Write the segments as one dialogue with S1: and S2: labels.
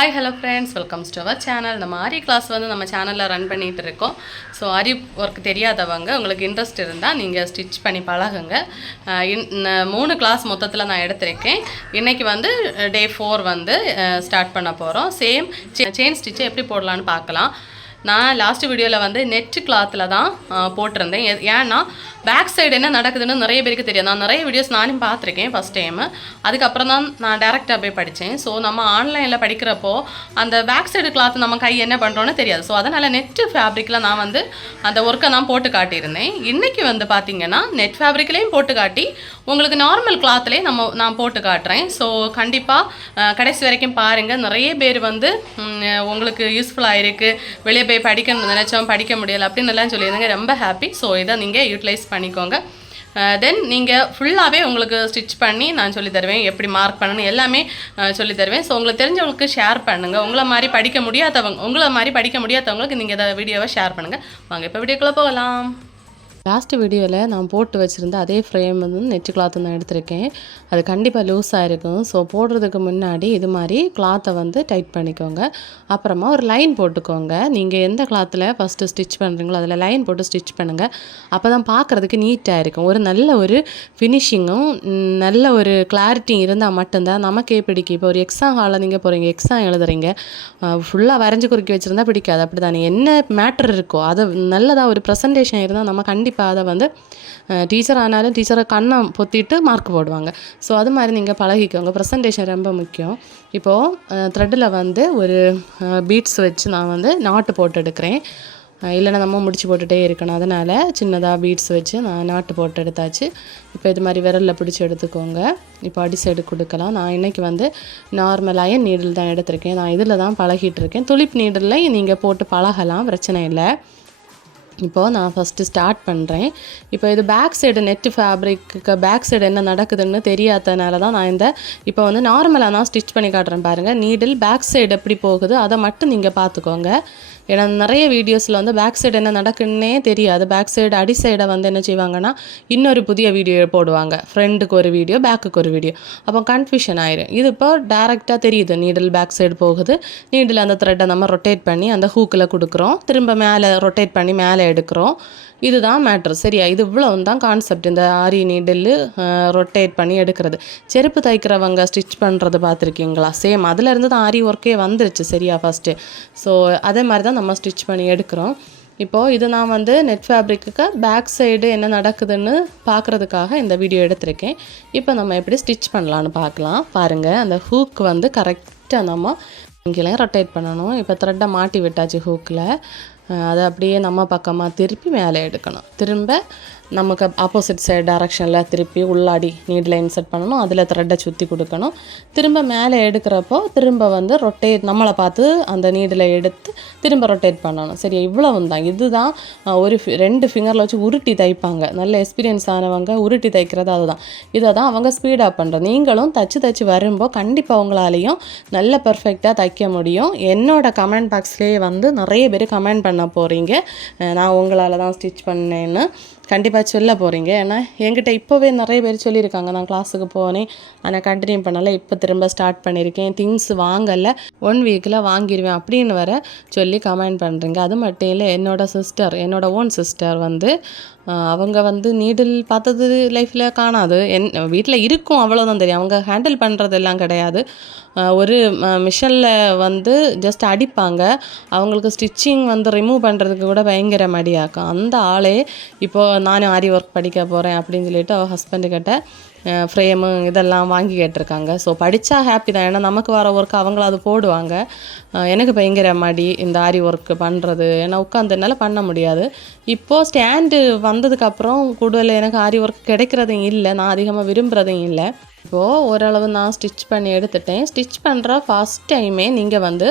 S1: Hi hello friends welcomes to our channel நம்ம Aari class வந்து நம்ம சேனலில் ரன் பண்ணிகிட்டு இருக்கோம். ஸோ ஆரி ஒர்க் தெரியாதவங்க உங்களுக்கு இன்ட்ரெஸ்ட் இருந்தால் நீங்கள் ஸ்டிச் பண்ணி பழகுங்க. இன்- மூணு கிளாஸ் மொத்தத்தில் நான் எடுத்திருக்கேன். இன்றைக்கி வந்து டே ஃபோர் வந்து ஸ்டார்ட் பண்ண போகிறோம் சேம் செயின் ஸ்டிச்சை எப்படி போடலான்னு பார்க்கலாம். நான் லாஸ்ட் வீடியோவில் வந்து நெட் கிளாத்தில் தான் போட்டிருந்தேன். ஏன்னா பேக் சைடு என்ன நடக்குதுன்னு நிறைய பேருக்கு தெரியும். நான் நிறைய வீடியோஸ் நானும் பார்த்துருக்கேன் ஃபஸ்ட் டைம் அதுக்கப்புறம் தான் நான் டேரெக்டாக போய் படித்தேன். ஸோ நம்ம ஆன்லைனில் படிக்கிறப்போ அந்த பேக் சைடு கிளாத் நம்ம கை என்ன பண்ணுறோன்னு தெரியாது. ஸோ அதனால் நெட் ஃபேப்ரிக்கில் நான் வந்து அந்த ஒர்க்கை நான் போட்டு காட்டியிருந்தேன். இன்றைக்கி வந்து பார்த்தீங்கன்னா நெட் ஃபேப்ரிக்லேயும் போட்டு காட்டி உங்களுக்கு நார்மல் கிளாத்லேயே நம்ம நான் போட்டு காட்டுறேன். ஸோ கண்டிப்பாக கடைசி வரைக்கும் பாருங்கள் நிறைய பேர் வந்து உங்களுக்கு யூஸ்ஃபுல்லாக இருக்குது வெளியே போய் படிக்கணும் நினச்சோம் படிக்க முடியலை அப்படின்னு எல்லாம் சொல்லியிருந்தாங்க. ரொம்ப ஹாப்பி ஸோ இதை நீங்கள் யூட்டிலைஸ் பண்ணிக்கோங்க. தென் நீங்கள் ஃபுல்லாகவே உங்களுக்கு ஸ்டிச் பண்ணி நான் சொல்லி தருவேன். எப்படி மார்க் பண்ணணும் எல்லாமே சொல்லி தருவேன். ஸோ உங்களுக்கு தெரிஞ்சவங்களுக்கு ஷேர் பண்ணுங்கள் உங்களை மாதிரி படிக்க முடியாதவங்க உங்களை மாதிரி படிக்க முடியாதவங்களுக்கு நீங்கள் இதை வீடியோவை ஷேர் பண்ணுங்கள் வாங்க இப்போ வீடியோக்குள்ளே போகலாம். லாஸ்ட் வீடியோவில் நான் போட்டு வச்சுருந்த அதே ஃப்ரேம் வந்து நெச்சு கிளாத்து தான் எடுத்திருக்கேன். அது கண்டிப்பாக லூஸாக இருக்கும். ஸோ போடுறதுக்கு முன்னாடி இது மாதிரி கிளாத்தை வந்து டைட் பண்ணிக்கோங்க. அப்புறமா ஒரு லைன் போட்டுக்கோங்க. நீங்கள் எந்த கிளாத்தில் ஃபஸ்ட்டு ஸ்டிச் பண்ணுறீங்களோ அதில் லைன் போட்டு ஸ்டிச் பண்ணுங்கள் அப்போ தான் பார்க்குறதுக்கு நீட்டாக இருக்கும். ஒரு நல்ல ஒரு ஃபினிஷிங்கும் நல்ல ஒரு கிளாரிட்டி இருந்தால் மட்டும்தான் நமக்கே பிடிக்கும். இப்போ ஒரு எக்ஸாம் ஹாலில் நீங்கள் போகிறீங்க எக்ஸாம் எழுதுறீங்க ஃபுல்லாக வரைஞ்சி குறுக்கி வச்சுருந்தா பிடிக்காது. அப்படி தானே என்ன மேட்டர் இருக்கோ அது நல்லதாக ஒரு ப்ரெசன்டேஷன் இருந்தால் நம்ம கண்டிப்பாக அதை வந்து டீச்சர் ஆனாலும் டீச்சரை கண்ணை பொத்திட்டு மார்க் போடுவாங்க. ஸோ அது மாதிரி நீங்கள் பழகிக்கோங்க. ப்ரெசன்டேஷன் ரொம்ப முக்கியம். இப்போது த்ரெட்டில் வந்து ஒரு பீட்ஸ் வச்சு நான் வந்து நாட்டு போட்டு எடுக்கிறேன். இல்லைன்னா நம்ம முடிச்சு போட்டுகிட்டே இருக்கணும். அதனால் சின்னதாக பீட்ஸ் வச்சு நான் நாட்டு போட்டு எடுத்தாச்சு. இப்போ இது மாதிரி விரலில் பிடிச்சி எடுத்துக்கோங்க. இப்போ அடி சைடு கொடுக்கலாம். நான் இன்றைக்கி வந்து நார்மலாக நீடில் தான் எடுத்திருக்கேன். நான் இதில் தான் பழகிட்டு இருக்கேன். துளிப் நீடலில் நீங்கள் போட்டு பழகலாம். பிரச்சனை இல்லை. இப்போது நான் ஃபஸ்ட்டு ஸ்டார்ட் பண்ணுறேன் இப்போ இது back side net fabric back side என்ன நடக்குதுன்னு தெரியாதனால தான் நான் இந்த இப்போ வந்து நார்மலாக நான் ஸ்டிச் பண்ணி காட்டுறேன் பாருங்கள் நீடில் பேக் சைடு எப்படி போகுது அதை மட்டும் நீங்கள் பார்த்துக்கோங்க. ஏன்னா நிறைய வீடியோஸில் வந்து பேக் சைடு என்ன நடக்குன்னே தெரியாது. பேக் சைடு அடி சைடை வந்து என்ன செய்வாங்கன்னா இன்னொரு புதிய வீடியோ போடுவாங்க. ஃப்ரண்ட்டுக்கு ஒரு வீடியோ பேக்குக்கு ஒரு வீடியோ அப்போ கன்ஃபியூஷன் ஆயிரும். இது இப்போ டேரெக்டாக தெரியுது. நீடில் பேக் சைடு போகுது. நீடில் அந்த த்ரெட்டை நம்ம ரொட்டேட் பண்ணி அந்த ஹூக்கில் கொடுக்குறோம். திரும்ப மேலே ரொட்டேட் பண்ணி மேலே எடுக்கிறோம். இதுதான் மேட்ரு சரியா? இது இவ்வளோ தான் கான்செப்ட் இந்த ஆரி நீடில் ரொட்டேட் பண்ணி எடுக்கிறது. செருப்பு தைக்கிறவங்க ஸ்டிச் பண்ணுறது பார்த்துருக்கீங்களா? சேம் அதுலேருந்து தான் ஆரி ஒர்க்கே வந்துருச்சு. சரியா? ஃபஸ்ட்டு ஸோ அதே மாதிரி தான் நம்ம ஸ்டிச் பண்ணி எடுக்கிறோம். இப்போது இது நான் வந்து நெட் ஃபேப்ரிக்கு பேக் சைடு என்ன நடக்குதுன்னு பார்க்குறதுக்காக இந்த வீடியோ எடுத்திருக்கேன். இப்போ நம்ம எப்படி ஸ்டிச் பண்ணலான்னு பார்க்கலாம். பாருங்கள் அந்த ஹூக் வந்து கரெக்டாக நம்ம இங்கேலாம் ரொட்டேட் பண்ணணும். இப்போ த்ரெட்டை மாட்டி விட்டாச்சு ஹூக்கில் அதை அப்படியே நம்ம பக்கமாக திருப்பி மேலே எடுக்கணும். திரும்ப நமக்கு ஆப்போசிட் சைடு டைரக்ஷனில் திருப்பி உள்ளாடி நீடில் இன்சர்ட் பண்ணணும். அதில் த்ரெட்டை சுற்றி கொடுக்கணும். திரும்ப மேலே எடுக்கிறப்போ திரும்ப வந்து ரொட்டேட் நம்மளை பார்த்து அந்த நீடில் எடுத்து திரும்ப ரொட்டேட் பண்ணணும். சரி இவ்வளவு தான். இதுதான் ஒரு ரெண்டு ஃபிங்கரில் வச்சு உருட்டி தைப்பாங்க. நல்ல எக்ஸ்பீரியன்ஸ் ஆனவங்க உருட்டி தைக்கிறது அதுதான். இதை தான் அவங்க ஸ்பீடாக பண்ணுறது நீங்களும் தச்சு தச்சு வரும்போது கண்டிப்பாக உங்களாலேயும் நல்ல பர்ஃபெக்டாக தைக்க முடியும். என்னோட கமெண்ட் பாக்ஸ்லேயே வந்து நிறைய பேர் கமெண்ட் பண்ண போகிறீங்க நான் உங்களால் தான் ஸ்டிச் பண்ணேன்னு. கண்டிப்பாக சொல்ல போகிறீங்க ஏன்னா என்கிட்ட இப்போவே நிறைய பேர் சொல்லியிருக்காங்க. நான் கிளாஸுக்கு போனேன். ஆனால் கண்டினியூ பண்ணலை. இப்போ திரும்ப ஸ்டார்ட் பண்ணியிருக்கேன். திங்ஸ் வாங்கலை. ஒன் வீக்கில் வாங்கிடுவேன் அப்படின்னு வர சொல்லி கமெண்ட் பண்ணுறீங்க அது மட்டும் இல்லை என்னோட சிஸ்டர் என்னோட ஓன் சிஸ்டர் வந்து அவங்க வந்து நீடில் பார்த்தது லைஃப்பில் காணாது. என் வீட்டில் இருக்கும். அவ்வளோதான் தெரியும். அவங்க ஹேண்டில் பண்ணுறதெல்லாம் கிடையாது. ஒரு மிஷனில் வந்து ஜஸ்ட் அடிப்பாங்க. அவங்களுக்கு ஸ்டிச்சிங் வந்து ரிமூவ் பண்ணுறதுக்கு கூட பயங்கர மடியாக்கும். அந்த ஆளே இப்போது நானும் ஆரி ஒர்க் படிக்க போகிறேன் அப்படின்னு சொல்லிட்டு அவள் ஹஸ்பண்டு கிட்டே ஃப்ரேமு இதெல்லாம் வாங்கி கேட்டிருக்காங்க. ஸோ படித்தா ஹாப்பி தான். ஏன்னா நமக்கு வர ஒர்க் அவங்கள அது போடுவாங்க. எனக்கு பயங்கர மடி இந்த ஆரி ஒர்க்கு பண்ணுறது ஏன்னா உட்காந்து என்னால் பண்ண முடியாது. இப்போது ஸ்டாண்டு வந்ததுக்கப்புறம் கூடுதல் எனக்கு ஆரி ஒர்க் கிடைக்கிறதும் இல்லை. நான் அதிகமாக விரும்புகிறதும் இல்லை. இப்போது ஓரளவு நான் ஸ்டிச் பண்ணி எடுத்துட்டேன். ஸ்டிச் பண்ணுற ஃபஸ்ட் டைமே நீங்கள் வந்து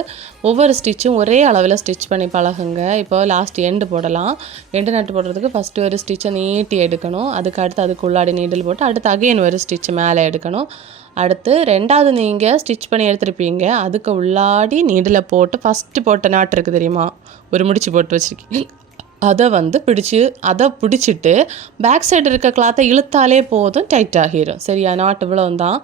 S1: ஒவ்வொரு ஸ்டிச்சும் ஒரே அளவில் ஸ்டிச் பண்ணி பழகுங்க. இப்போ லாஸ்ட் எண்டு போடலாம். எண்டு நட்டு போடுறதுக்கு ஃபஸ்ட்டு ஒரு ஸ்டிச்சை நீட்டி எடுக்கணும். அதுக்கு அடுத்து அதுக்குள்ளாடி நீடில் போட்டு அடுத்து அகைன் ஒரு ஸ்டிச் மேலே எடுக்கணும். அடுத்து ரெண்டாவது நீங்கள் ஸ்டிச் பண்ணி எடுத்துருப்பீங்க. அதுக்கு உள்ளாடி நீடில் போட்டு ஃபஸ்ட்டு போட்ட நாட்டு இருக்குது தெரியுமா? ஒரு முடிச்சு போட்டு வச்சுருக்கீங்க. அதை வந்து பிடிச்சி அதை பிடிச்சிட்டு பேக் சைடு இருக்க கிளாத்தை இழுத்தாலே போதும் டைட் ஆகிரும். சரியா? நாட்டு இவ்வளோ தான்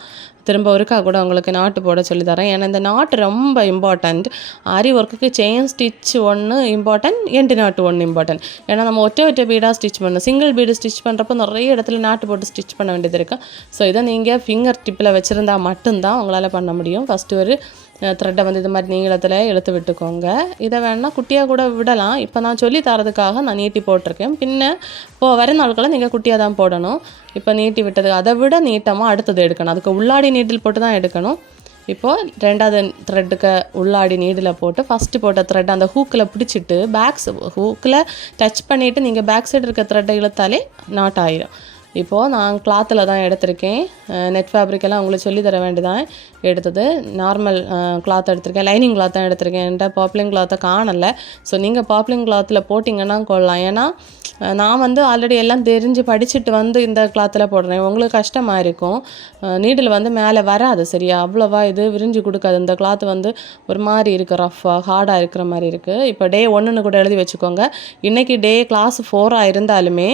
S1: திரும்ப ஒருக்கா கூட உங்களுக்கு நாட்டு போட சொல்லி தரேன். ஏன்னா இந்த நாட்டு ரொம்ப இம்பார்ட்டண்ட் ஆரி ஒர்க்குக்கு செயின் ஸ்டிச் ஒன்று இம்பார்ட்டன்ட் எண்டு நாட்டு ஒன்று இம்பார்ட்டன்ட் ஏன்னா நம்ம ஒற்றை ஒற்றை பீடாக ஸ்டிச் பண்ணணும். சிங்கிள் பீடு ஸ்டிச் பண்ணுறப்போ நிறைய இடத்துல நாட்டு போட்டு ஸ்டிச் பண்ண வேண்டியது இருக்குது ஸோ இதை நீங்கள் ஃபிங்கர் டிப்பில் வச்சுருந்தா மட்டும்தான் உங்களால் பண்ண முடியும். ஃபஸ்ட்டு ஒரு த்ரெட்டை வந்து இது மாதிரி நீளத்தில் இழுத்து விட்டுக்கோங்க. இதை வேணால் குட்டியாக கூட விடலாம். இப்போ நான் சொல்லி தரதுக்காக நான் நீட்டி போட்டிருக்கேன். பின்ன இப்போ வர நாட்களில் நீங்கள் குட்டியாக தான் போடணும். இப்போ நீட்டி விட்டது அதை விட நீட்டமாக அடுத்தது எடுக்கணும். அதுக்கு உள்ளாடி நீட்டில் போட்டு தான் எடுக்கணும். இப்போது ரெண்டாவது த்ரெட்டுக்கு உள்ளாடி நீடில் போட்டு ஃபஸ்ட்டு போட்ட த்ரெட் அந்த ஹூக்கில் பிடிச்சிட்டு பேக்ஸ் ஹூக்கில் டச் பண்ணிவிட்டு நீங்கள் பேக் சைடு இருக்க த்ரெட்டை இழுத்தாலே நாட் ஆயிரும். இப்போது நான் கிளாத்தில் தான் எடுத்திருக்கேன். நெட் ஃபேப்ரிக்கெல்லாம் உங்களுக்கு சொல்லி தர வேண்டியதான் எடுத்தது நார்மல் கிளாத் எடுத்திருக்கேன். லைனிங் கிளாத் தான் எடுத்திருக்கேன். என்கிட்ட கிளாத்தை காணலை. ஸோ நீங்கள் பாப்ளிங் கிளாத்தில் போட்டிங்கன்னா கொள்ளலாம். ஏன்னா நான் வந்து ஆல்ரெடி எல்லாம் தெரிஞ்சு படிச்சுட்டு வந்து இந்த கிளாத்தில் போடுறேன். உங்களுக்கு கஷ்டமாக இருக்கும். நீடில் வந்து மேலே வராது சரியா? அவ்வளோவா இது விரிஞ்சு கொடுக்காது. இந்த கிளாத் வந்து ஒரு மாதிரி இருக்குது ரஃப்பாக ஹார்டாக இருக்கிற மாதிரி இருக்குது இப்போ டே ஒன்றுன்னு கூட எழுதி வச்சுக்கோங்க. இன்றைக்கி டே கிளாஸ் ஃபோராக இருந்தாலுமே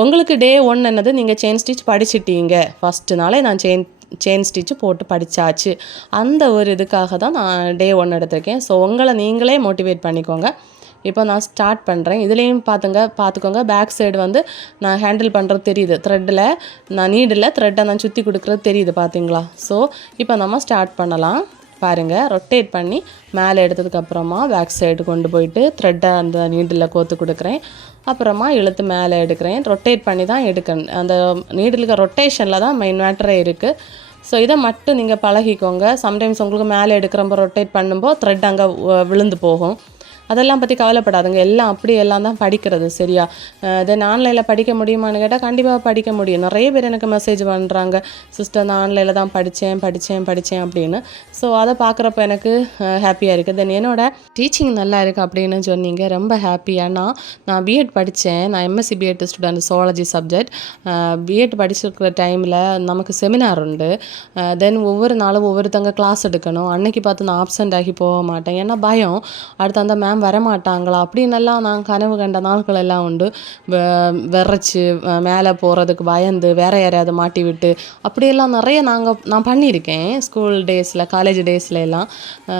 S1: உங்களுக்கு டே ஒன் என்னது? நீங்கள் செயின் ஸ்டிச் படிச்சிட்டீங்க. ஃபஸ்ட்டு நாளே நான் செயின் செயின் ஸ்டிச்சு போட்டு படித்தாச்சு அந்த ஒரு இதுக்காக தான் நான் டே ஒன் எடுத்திருக்கேன். ஸோ உங்களை நீங்களே மோட்டிவேட் பண்ணிக்கோங்க. இப்போ நான் ஸ்டார்ட் பண்ணுறேன் இதுலேயும் பார்த்துங்க பார்த்துக்கோங்க பேக் சைடு வந்து நான் ஹேண்டில் பண்ணுறது தெரியுது. த்ரெட்டில் நான் நீடில் த்ரெட்டை நான் சுற்றி கொடுக்குறது தெரியுது பார்த்தீங்களா ஸோ இப்போ நம்ம ஸ்டார்ட் பண்ணலாம். பாருங்கள் ரொட்டேட் பண்ணி மேலே எடுத்ததுக்கப்புறமா பேக் சைடு கொண்டு போயிட்டு த்ரெட்டை அந்த நீடில் கோத்து கொடுக்குறேன். அப்புறமா இழுத்து மேலே எடுக்கிறேன். ரொட்டேட் பண்ணி தான் எடுக்கணும். அந்த நீடிலுக்கு ரொட்டேஷனில் தான் மெயின் மேட்டரே இருக்குது ஸோ இதை மட்டும் நீங்கள் பழகிக்கோங்க. சம்டைம்ஸ் உங்களுக்கு மேலே எடுக்கிறப்போ ரொட்டேட் பண்ணும்போது த்ரெட் அங்கே விழுந்து போகும். அதெல்லாம் பற்றி கவலைப்படாதுங்க. எல்லாம் அப்படி எல்லாம் தான் படிக்கிறது சரியா? தென் ஆன்லைனில் படிக்க முடியுமான்னு கேட்டால் கண்டிப்பாக படிக்க முடியும். நிறைய பேர் எனக்கு மெசேஜ் பண்ணுறாங்க சிஸ்டர் நான் ஆன்லைனில் தான் படித்தேன் படித்தேன் படித்தேன் அப்படின்னு. ஸோ அதை பார்க்குறப்ப எனக்கு ஹாப்பியாக இருக்குது தென் என்னோட டீச்சிங் நல்லா இருக்குது அப்படின்னு சொன்னீங்க. ரொம்ப ஹாப்பியானா நான் பிஎட் படித்தேன் நான் MSc BEd student zoology subject BEd படிச்சிருக்கிற டைமில் நமக்கு செமினார் உண்டு. தென் ஒவ்வொரு நாளும் ஒவ்வொருத்தங்க கிளாஸ் எடுக்கணும். அன்னைக்கு பார்த்து நான் ஆப்சண்ட் ஆகி போக மாட்டேன். ஏன்னா பயம். அடுத்து அந்த மேம் வரமாட்டாங்களா? அப்படின்னெல்லாம் நான் கனவு கண்ட நாட்கள் எல்லாம் உண்டு. வெ- மேலே போகிறதுக்கு பயந்து வேற யாரையாவது மாட்டி விட்டு அப்படியெல்லாம் நிறைய நாங்கள் நான் பண்ணியிருக்கேன். ஸ்கூல் டேஸில் காலேஜ் டேஸ்ல எல்லாம்.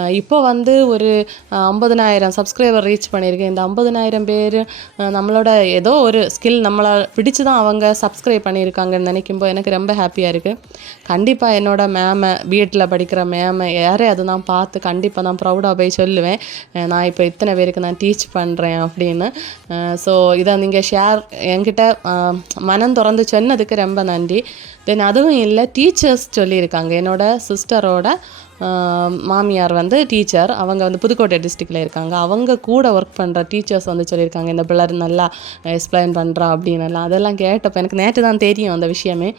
S1: இப்போ வந்து ஒரு ஐம்பதுனாயிரம் சப்ஸ்கிரைபர் ரீச் பண்ணியிருக்கேன். இந்த ஐம்பதுனாயிரம் பேர் நம்மளோட ஏதோ ஒரு ஸ்கில் நம்மளை பிடிச்சு தான் அவங்க சப்ஸ்கிரைப் பண்ணியிருக்காங்கன்னு நினைக்கும்போது எனக்கு ரொம்ப ஹாப்பியாக இருக்குது கண்டிப்பாக என்னோட மேமை பிஎட்டில் படிக்கிற மேமை யாரே அதை நான் பார்த்து கண்டிப்பாக நான் ப்ரௌடாக போய் சொல்லுவேன். நான் இப்போ இத்தனை பேருக்கு நான் டீச் பண்ணுறேன் அப்படின்னு. ஸோ இதை நீங்கள் ஷேர் என்கிட்ட மனம் திறந்து சொன்னதுக்கு ரொம்ப நன்றி. தென் அதுவும் இல்லை டீச்சர்ஸ் சொல்லியிருக்காங்க. என்னோட சிஸ்டரோட மாமியார் வந்து டீச்சர். அவங்க வந்து புதுக்கோட்டை டிஸ்ட்ரிக்டில் இருக்காங்க. அவங்க கூட ஒர்க் பண்ணுற டீச்சர்ஸ் வந்து சொல்லியிருக்காங்க இந்த பிள்ளை நல்லா எக்ஸ்பிளைன் பண்ணுறா அப்படின்னு எல்லாம் அதெல்லாம் கேட்டப்போ எனக்கு நேற்று தான் தெரியும் அந்த விஷயமே.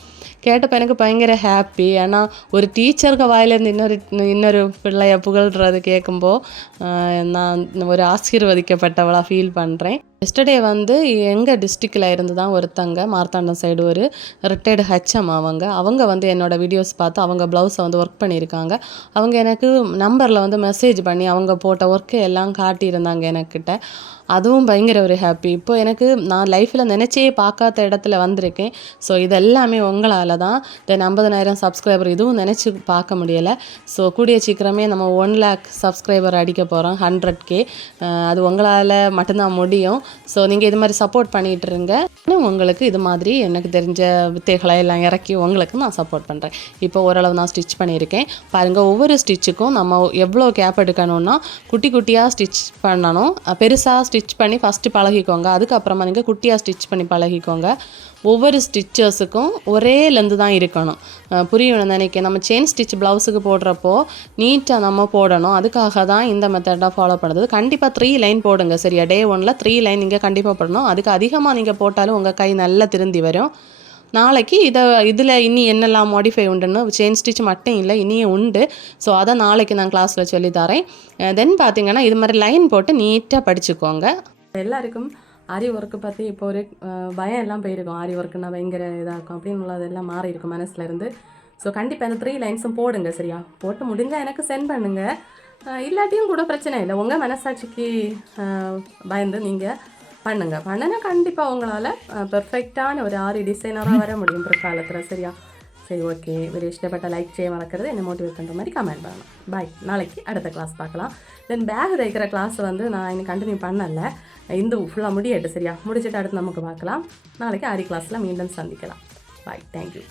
S1: கேட்டப்போ எனக்கு பயங்கர ஹாப்பி ஏன்னா ஒரு டீச்சருக்கு வாயிலேருந்து இன்னொரு இன்னொரு பிள்ளைய புகழ்றது கேட்கும்போது நான் ஒரு ஆசீர்வதிக்கப்பட்டவளாக ஃபீல் பண்ணுறேன் எஸ்டர்டே வந்து எங்கள் டிஸ்ட்ரிக்டில் இருந்து தான் ஒருத்தங்க மார்த்தாண்டம் சைடு ஒரு ரிட்டையர்டு ஹெச்எம் அவங்க. அவங்க வந்து என்னோட வீடியோஸ் பார்த்து அவங்க ப்ளவுஸை வந்து ஒர்க் பண்ணியிருக்காங்க. அவங்க எனக்கு நம்பரில் வந்து மெசேஜ் பண்ணி அவங்க போட்ட ஒர்க்கு எல்லாம் காட்டியிருந்தாங்க எனக்கிட்ட. அதுவும் பயங்கர ஒரு ஹாப்பி இப்போ எனக்கு நான் லைஃப்பில் நினச்சே பார்க்காத இடத்துல வந்திருக்கேன். ஸோ இது எல்லாமே உங்களால் தான் தென் ஐம்பதனாயிரம் சப்ஸ்கிரைபர் இதுவும் நினச்சி பார்க்க முடியலை. ஸோ கூடிய சீக்கிரமே நம்ம ஒன் லேக் சப்ஸ்கிரைபர் அடிக்க போகிறோம் ஹண்ட்ரட் கே அது உங்களால் மட்டும்தான் முடியும். ஸோ நீங்கள் இது மாதிரி சப்போர்ட் பண்ணிகிட்டு இருங்க. இன்னும் உங்களுக்கு இது மாதிரி எனக்கு தெரிஞ்ச வித்தைகளை எல்லாம் இறக்கி உங்களுக்கு நான் சப்போர்ட் பண்ணுறேன் இப்போ ஓரளவு நான் ஸ்டிச் பண்ணியிருக்கேன். பாருங்கள் ஒவ்வொரு ஸ்டிச்சுக்கும் நம்ம எவ்வளோ கேப் எடுக்கணும்னா குட்டி குட்டியாக ஸ்டிச் பண்ணணும். பெருசாக ஸ்டிச் ஸ்டிச் பண்ணி ஃபஸ்ட்டு பழகிக்கோங்க. அதுக்கப்புறமா நீங்கள் குட்டியாக ஸ்டிச் பண்ணி பழகிக்கோங்க. ஒவ்வொரு ஸ்டிச்சர்ஸுக்கும் ஒரே லெந்து தான் இருக்கணும். அஹ் புரியும் நினைக்க நம்ம செயின் ஸ்டிச் ப்ளவுஸுக்கு போடுறப்போ நீட்டாக நம்ம போடணும். அதுக்காக தான் இந்த மெத்தடாக ஃபாலோ பண்ணுறது. கண்டிப்பாக த்ரீ லைன் போடுங்க. சரியா? டே ஒனில் த்ரீ லைன் நீங்கள் கண்டிப்பாக போடணும். அதுக்கு அதிகமாக நீங்கள் போட்டாலும் உங்கள் கை நல்லா திருந்தி வரும். நாளைக்கு இதை இதில் இனி என்னெல்லாம் மாடிஃபை உண்டுன்னு செயின் ஸ்டிச் மட்டும் இல்லை இனியும் உண்டு. ஸோ அதை நாளைக்கு நான் கிளாஸில் சொல்லித்தரேன் தென் பார்த்தீங்கன்னா இது மாதிரி லைன் போட்டு நீட்டாக படிச்சுக்கோங்க. எல்லாருக்கும் ஆரி ஒர்க்கு பற்றி இப்போ ஒரு பயம் எல்லாம் போயிருக்கும். ஆரி ஒர்க்குன்னா பயங்கர இதாக இருக்கும். அப்படின்னு உள்ளதெல்லாம் மாறி இருக்கும் மனசுலேருந்து ஸோ கண்டிப்பாக இந்த த்ரீ லைன்ஸும் போடுங்க சரியா? போட்டு முடிஞ்சால் எனக்கு சென்ட் பண்ணுங்கள் இல்லாட்டியும் கூட பிரச்சனை இல்லை. உங்கள் மனசாட்சிக்கு பயந்து நீங்கள் பண்ணுங்க. பண்ணுனா கண்டிப்பாக உங்களால் பெர்ஃபெக்டான ஒரு ஆரி டிசைனராக வர முடியும் பிற்காலத்தில். சரியா? சரி ஓகே. வீடியோ இஷ்டப்பட்ட லைக் செய்ய மறக்கிறது என்னை மோட்டிவேட் பண்ணுற மாதிரி கமெண்ட் பண்ணணும் பாய் நாளைக்கு அடுத்த கிளாஸ் பார்க்கலாம். தென் பேக் தைக்கிற கிளாஸ் வந்து நான் இன்னும் கண்டினியூ பண்ணலை. இந்த ஃபுல்லாக முடியட்டு சரியா? முடிச்சுட்டு அடுத்து நமக்கு பார்க்கலாம். நாளைக்கு ஆரி கிளாஸில் மீண்டும் சந்திக்கலாம். Bye thank you